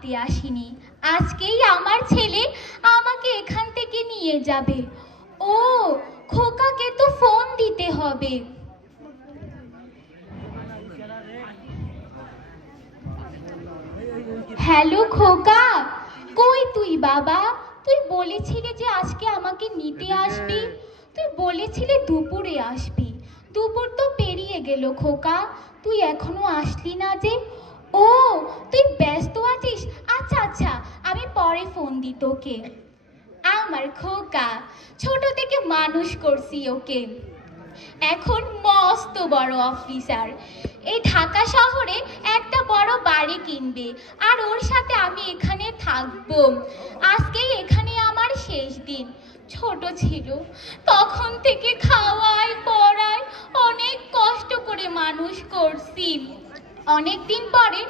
থাকতে আসিনি, আজকেই আমার ছেলে আমাকে এখান থেকে নিয়ে যাবে। ও, খোকাকে তো ফোন দিতে হবে। হ্যালো খোকা, কই তুই বাবা? তুই বলেছিলি যে আজকে আমাকে নিতে আসবি, তুই বলেছিলি দুপুরে আসবি। দুপুর তো পেরিয়ে গেল খোকা, তুই এখনো আসলি না যে। ও, তুই ব্যস্ত আছিস? আচ্ছা আচ্ছা, আমি পরে ফোন দিই তোকে। আমার খোকা, ছোট থেকে মানুষ করছি ওকে, এখন মস্ত বড় অফিসার। এই ঢাকা শহরে একটা বড় বাড়ি কিনবে, আর ওর সাথে আমি এখানে থাকবো। আজকেই এখানে আমার শেষ দিন। ছোট ছিল তখন থেকে খাওয়ায় পড়ায় অনেক কষ্ট করে মানুষ করছি। অনেক দিন পরে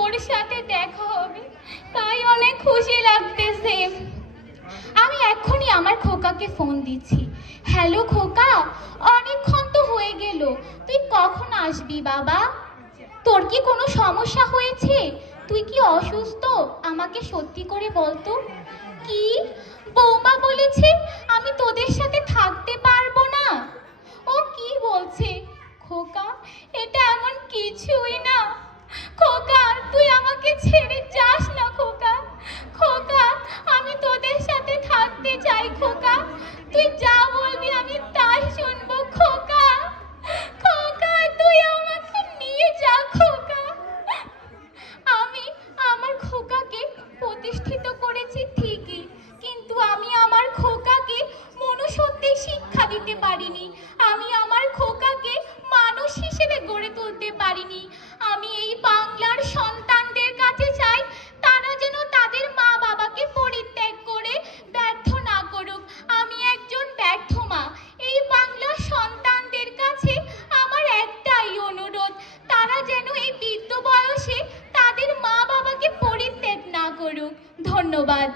ওর সাথে দেখা হবে, তাই অনেক খুশি লাগতেছে। আমি এক্ষুনি আমার খোকাকে ফোন দিচ্ছি। হ্যালো খোকা, অনেকক্ষণ তো হয়ে গেল, তুই কখন আসবি বাবা? তোর কি কোনো সমস্যা হয়েছে? তুই কি অসুস্থ? আমাকে সত্যি করে বলতো। কি? বৌমা বলেছে আমি তোদের সাথে থাকতে পারবো না? ও কি বলছে? খোকা, এটা এমন কিছুই না। খোকা, তুই আমাকে ছেড়ে যাস না খোকা। খোকা, আমি তোদের সাথে থাকতে চাই খোকা। তুই যা বলবি আমি তাই শুনবো খোকা। খোকা, তুই আমাকে নিয়ে যা খোকা। আমি আমার খোকাকে প্রতিষ্ঠিত করেছি ঠিকই, কিন্তু আমি আমার খোকাকে মনুষ্যত্বের শিক্ষা দিতে পারিনি। আমি আমার খোকাকে মানুষ হিসেবে গড়ে তুলতে পারিনি। আমি এই বাংলার সন্তানদের কাছে চাই, তারা যেন তাদের মা বাবাকে পরিত্যাগ করে ব্যর্থ না করুক। আমি একজন ব্যর্থ মা। এই বাংলার সন্তানদের কাছে আমার একটাই অনুরোধ, তারা যেন এই বৃদ্ধ বয়সে তাদের মা বাবাকে পরিত্যাগ না করুক। ধন্যবাদ।